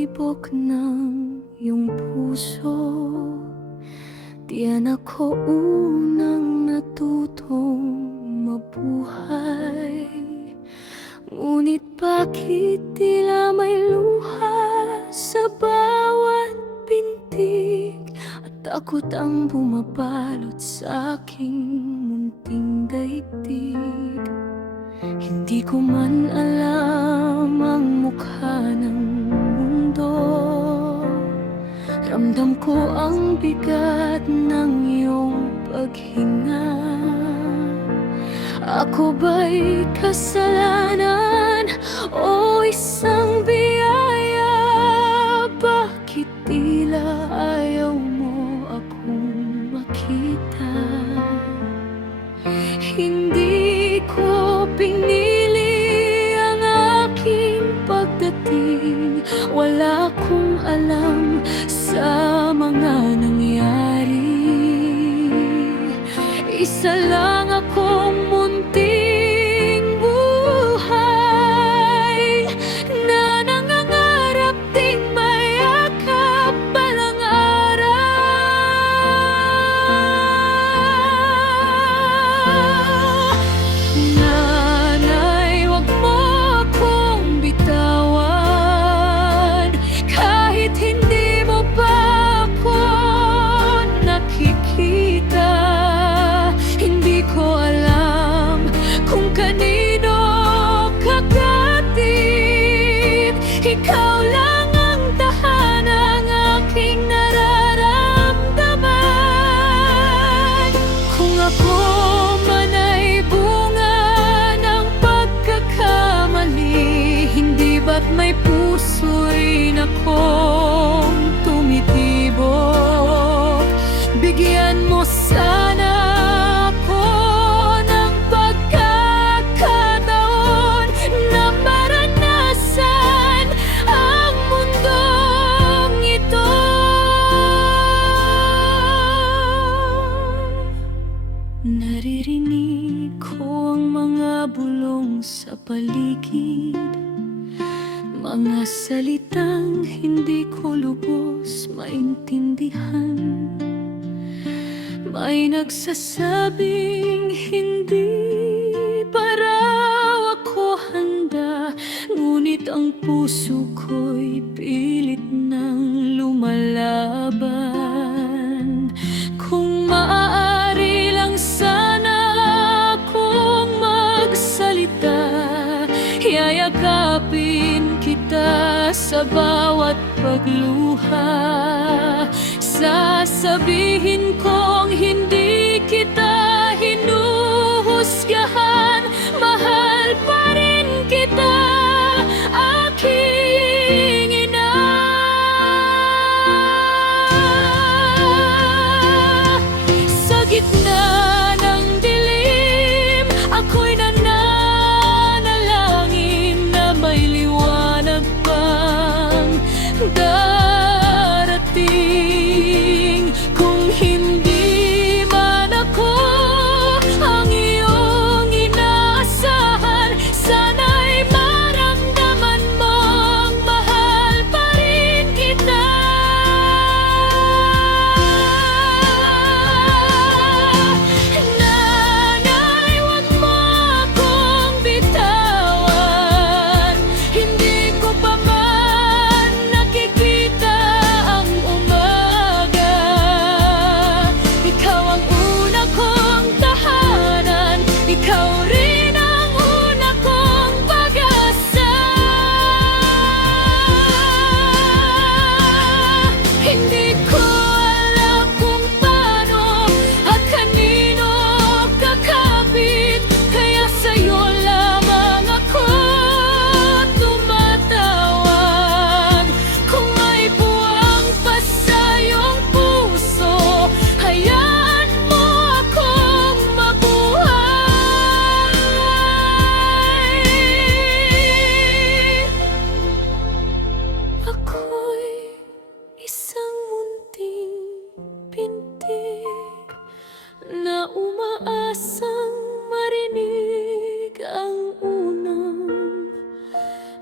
tibok ng iyong puso. Diyan ako unang natutong mabuhay. Ngunit bakit tila may luha sa bawat pintig, at takot ang bumabalot sa aking munting daigdig. Hindi ko man alam ang mukha ng mundo. Ramdam ko ang bigat ng iyong paghinga. Ako ba'y kasalanan o isang biyaya? Bakit tila ayaw mo akong makita? Hindi ko pinili ang aking pagdating. Wala akong alam sa mga nangyari. Isa lang akong munting buhay na nangangarap ding mayakap balang araw. Nanay, wag mo akong bitawan, kahit hindi mo pa ako nakikita. Hindi ko alam kung kanino kakatid. Ikaw lang ang tahanang aking nararamdaman. Kung ako man ay bunga ng pagkakamali, hindi ba't may puso rin akong tumitibok? Bigyan mo sana ako ng pagkakataon na maranasan ang mundong ito. Naririnig ko ang mga bulong sa paligid, mga salitang hindi ko lubos maintindihan. May nagsasabing hindi pa raw ako handa, ngunit ang puso ko'y pilit nang lumalaban. Kung maaari lang sana akong magsalita, yayakapin kita sa bawat pagluha. Sasabihin kong hindi kita hinuhusgahan, mahal pa rin kita, aking ina. Sa gitna ng dilim, ako'y nananalangin na may liwanag pang darating. Kung hindi man ako ang iyong inaasahan, sana'y maramdaman mong mahal pa rin kita. Nanay, wag mo akong bitawan. Hindi ko pa man nakikita ang umaga. Ikaw ang una kong tahanan, ikaw rin ang una kong pag-asa. Hindi ko alam kung paano at kanino kakapit, kaya sa'yo lamang ako tumatawag. Kung may buwang pa sa iyong puso, hayaan mo akong mabuhay. Ako'y isang munting pintig na umaasang marinig ang unang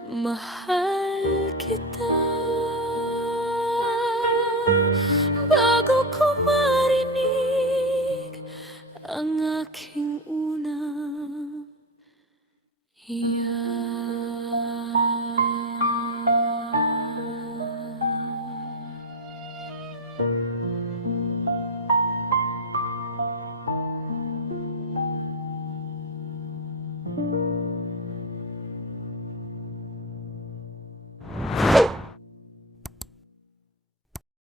mahal kita. iyong